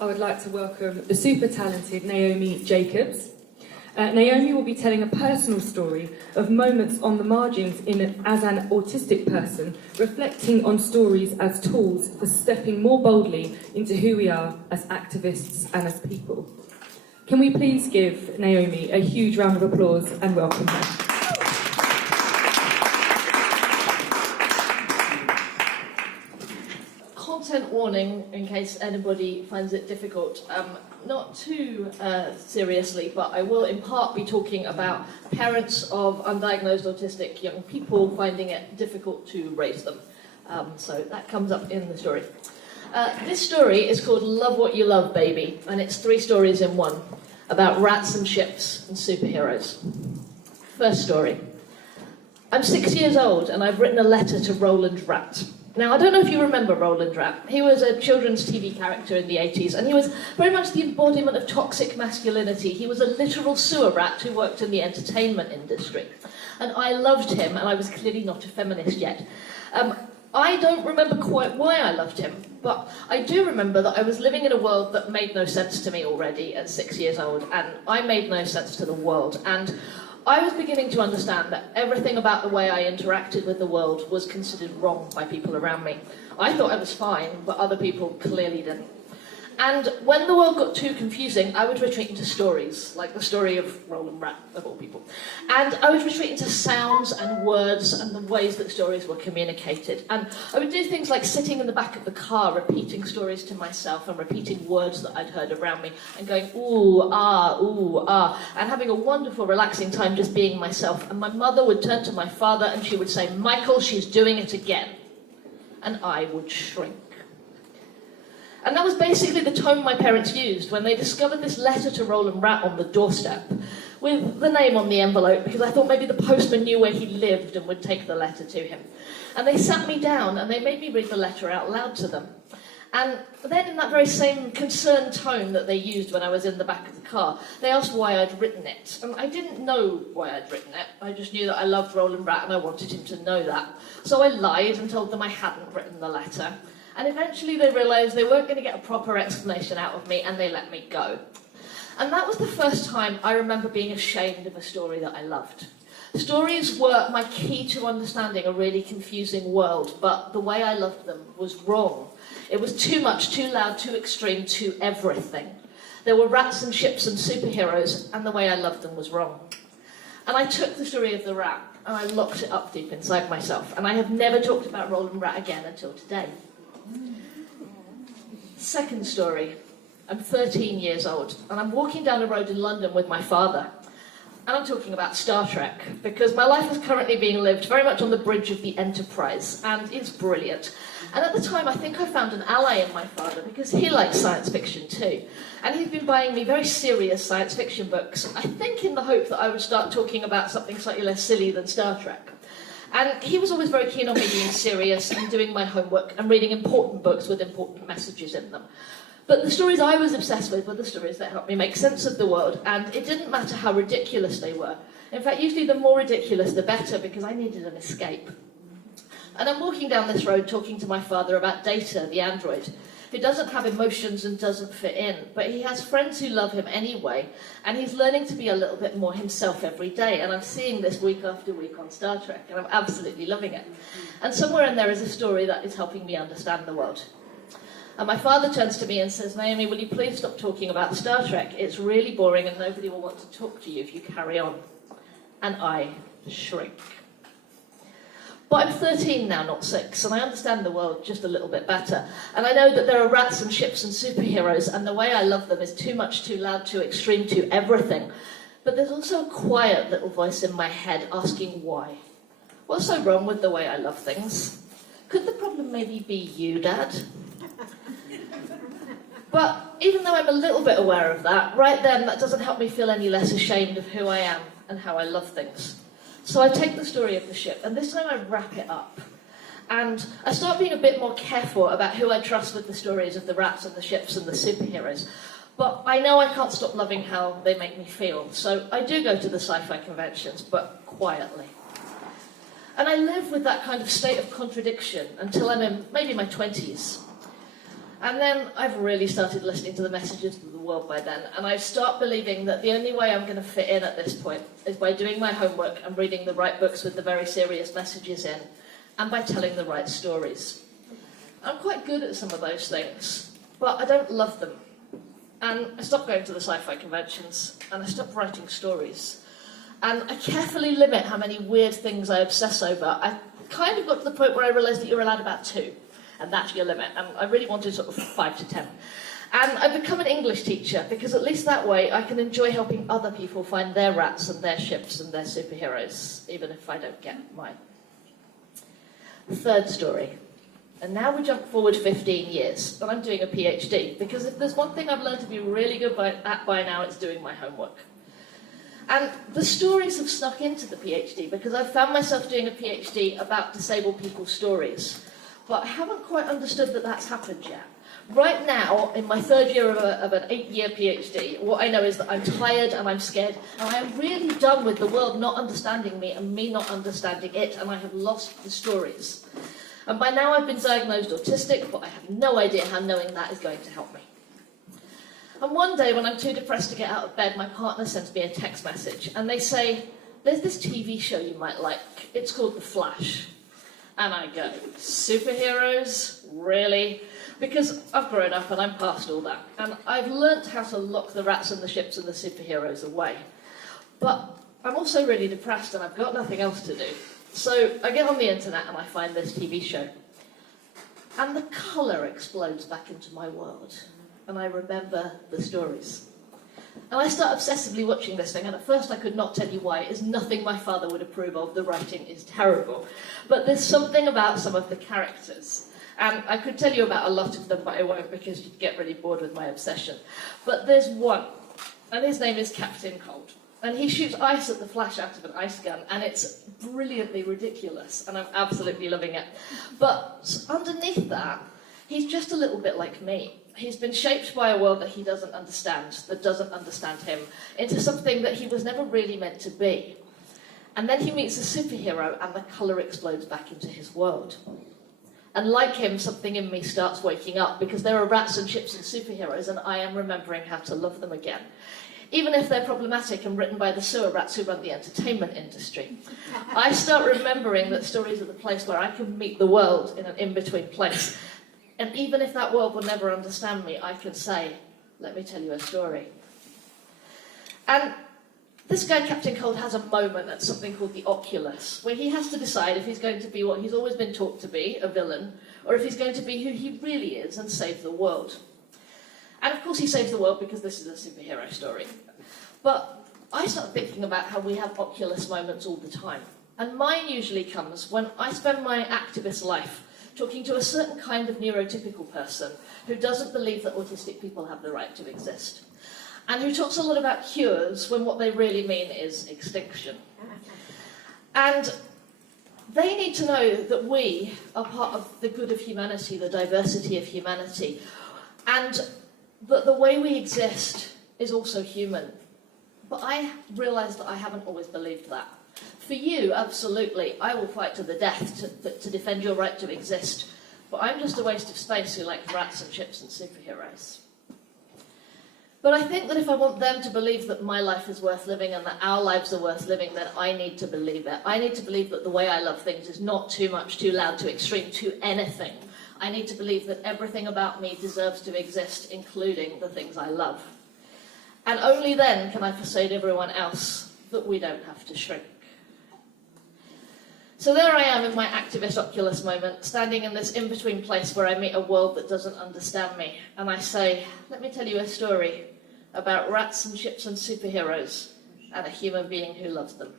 I would like to welcome the super talented Naomi Jacobs. Naomi will be telling a personal story of moments on the margins as an autistic person, reflecting on stories as tools for stepping more boldly into who we are as activists and as people. Can we please give Naomi a huge round of applause and welcome her? Content warning in case anybody finds it difficult. Not too seriously, but I will in part be talking about parents of undiagnosed autistic young people finding it difficult to raise them. So that comes up in the story. This story is called Love What You Love, Baby, and it's 3 stories in one about rats and ships and superheroes. First story. I'm 6 years old and I've written a letter to Roland Rat. Now, I don't know if you remember Roland Rat. He was a children's TV character in the 80s, and he was very much the embodiment of toxic masculinity. He was a literal sewer rat who worked in the entertainment industry. And I loved him, and I was clearly not a feminist yet. I don't remember quite why I loved him, but I do remember that I was living in a world that made no sense to me already at 6 years old, and I made no sense to the world. And I was beginning to understand that everything about the way I interacted with the world was considered wrong by people around me. I thought I was fine, but other people clearly didn't. And when the world got too confusing, I would retreat into stories, like the story of Roland Rat, of all people. And I would retreat into sounds and words and the ways that stories were communicated. And I would do things like sitting in the back of the car, repeating stories to myself and repeating words that I'd heard around me and going, ooh, ah, and having a wonderful, relaxing time just being myself. And my mother would turn to my father and she would say, Michael, she's doing it again. And I would shrink. And that was basically the tone my parents used when they discovered this letter to Roland Rat on the doorstep with the name on the envelope, because I thought maybe the postman knew where he lived and would take the letter to him. And they sat me down and they made me read the letter out loud to them. And then in that very same concerned tone that they used when I was in the back of the car, they asked why I'd written it. And I didn't know why I'd written it. I just knew that I loved Roland Rat and I wanted him to know that. So I lied and told them I hadn't written the letter. And eventually they realised they weren't going to get a proper explanation out of me and they let me go. And that was the first time I remember being ashamed of a story that I loved. Stories were my key to understanding a really confusing world, but the way I loved them was wrong. It was too much, too loud, too extreme, too everything. There were rats and ships and superheroes, and the way I loved them was wrong. And I took the story of the rat and I locked it up deep inside myself, and I have never talked about Roland Rat again until today. Second story. I'm 13 years old and I'm walking down a road in London with my father. And I'm talking about Star Trek because my life is currently being lived very much on the bridge of the Enterprise and it's brilliant. And at the time I think I found an ally in my father because he likes science fiction too. And he's been buying me very serious science fiction books, I think in the hope that I would start talking about something slightly less silly than Star Trek. And he was always very keen on me being serious and doing my homework and reading important books with important messages in them. But the stories I was obsessed with were the stories that helped me make sense of the world, and it didn't matter how ridiculous they were. In fact, usually the more ridiculous the better, because I needed an escape. And I'm walking down this road talking to my father about Data, the android, who doesn't have emotions and doesn't fit in, but he has friends who love him anyway, and he's learning to be a little bit more himself every day, and I'm seeing this week after week on Star Trek, and I'm absolutely loving it. And somewhere in there is a story that is helping me understand the world. And my father turns to me and says, Naomi, will you please stop talking about Star Trek? It's really boring and nobody will want to talk to you if you carry on. And I shrink. But I'm 13 now, not 6, and I understand the world just a little bit better. And I know that there are rats and ships and superheroes, and the way I love them is too much, too loud, too extreme, too everything. But there's also a quiet little voice in my head asking why. What's so wrong with the way I love things? Could the problem maybe be you, Dad? But even though I'm a little bit aware of that, right then that doesn't help me feel any less ashamed of who I am and how I love things. So I take the story of the ship, and this time I wrap it up. And I start being a bit more careful about who I trust with the stories of the rats and the ships and the superheroes. But I know I can't stop loving how they make me feel, so I do go to the sci-fi conventions, but quietly. And I live with that kind of state of contradiction until I'm in maybe my 20s. And then I've really started listening to the messages of the world by then, and I start believing that the only way I'm going to fit in at this point is by doing my homework and reading the right books with the very serious messages in, and by telling the right stories. I'm quite good at some of those things, but I don't love them. And I stopped going to the sci-fi conventions, and I stopped writing stories. And I carefully limit how many weird things I obsess over. I kind of got to the point where I realised that you're allowed about 2. And that's your limit. And I really wanted sort of 5 to 10. And I've become an English teacher, because at least that way I can enjoy helping other people find their rats and their ships and their superheroes, even if I don't get mine. The third story. And now we jump forward 15 years, and I'm doing a PhD, because if there's one thing I've learned to be really good at by now, it's doing my homework. And the stories have snuck into the PhD, because I've found myself doing a PhD about disabled people's stories. But I haven't quite understood that that's happened yet. Right now, in my 3rd year of an 8-year PhD, what I know is that I'm tired and I'm scared, and I am really done with the world not understanding me and me not understanding it, and I have lost the stories. And by now I've been diagnosed autistic, but I have no idea how knowing that is going to help me. And one day, when I'm too depressed to get out of bed, my partner sends me a text message, and they say, "There's this TV show you might like. It's called The Flash." And I go, "Superheroes? Really?" Because I've grown up and I'm past all that. And I've learnt how to lock the rats and the ships and the superheroes away. But I'm also really depressed and I've got nothing else to do. So I get on the internet and I find this TV show. And the colour explodes back into my world. And I remember the stories. And I start obsessively watching this thing, and at first I could not tell you why. It is nothing my father would approve of. The writing is terrible. But there's something about some of the characters. And I could tell you about a lot of them, but I won't, because you'd get really bored with my obsession. But there's one, and his name is Captain Cold. And he shoots ice at the Flash out of an ice gun, and it's brilliantly ridiculous, and I'm absolutely loving it. But underneath that, he's just a little bit like me. He's been shaped by a world that he doesn't understand, that doesn't understand him, into something that he was never really meant to be. And then he meets a superhero, and the colour explodes back into his world. And like him, something in me starts waking up, because there are rats and ships and superheroes, and I am remembering how to love them again. Even if they're problematic and written by the sewer rats who run the entertainment industry. I start remembering that stories are the place where I can meet the world in an in-between place. And even if that world will never understand me, I can say, "Let me tell you a story." And this guy, Captain Cold, has a moment at something called the Oculus, where he has to decide if he's going to be what he's always been taught to be, a villain, or if he's going to be who he really is and save the world. And of course he saves the world because this is a superhero story. But I start thinking about how we have Oculus moments all the time. And mine usually comes when I spend my activist life talking to a certain kind of neurotypical person who doesn't believe that autistic people have the right to exist. And who talks a lot about cures when what they really mean is extinction. And they need to know that we are part of the good of humanity, the diversity of humanity, and that the way we exist is also human. But I realise that I haven't always believed that. For you, absolutely, I will fight to the death to defend your right to exist. But I'm just a waste of space who likes rats and ships and superheroes. But I think that if I want them to believe that my life is worth living and that our lives are worth living, then I need to believe it. I need to believe that the way I love things is not too much, too loud, too extreme, too anything. I need to believe that everything about me deserves to exist, including the things I love. And only then can I persuade everyone else that we don't have to shrink. So there I am in my activist Oculus moment, standing in this in-between place where I meet a world that doesn't understand me. And I say, "Let me tell you a story about rats and ships and superheroes and a human being who loves them."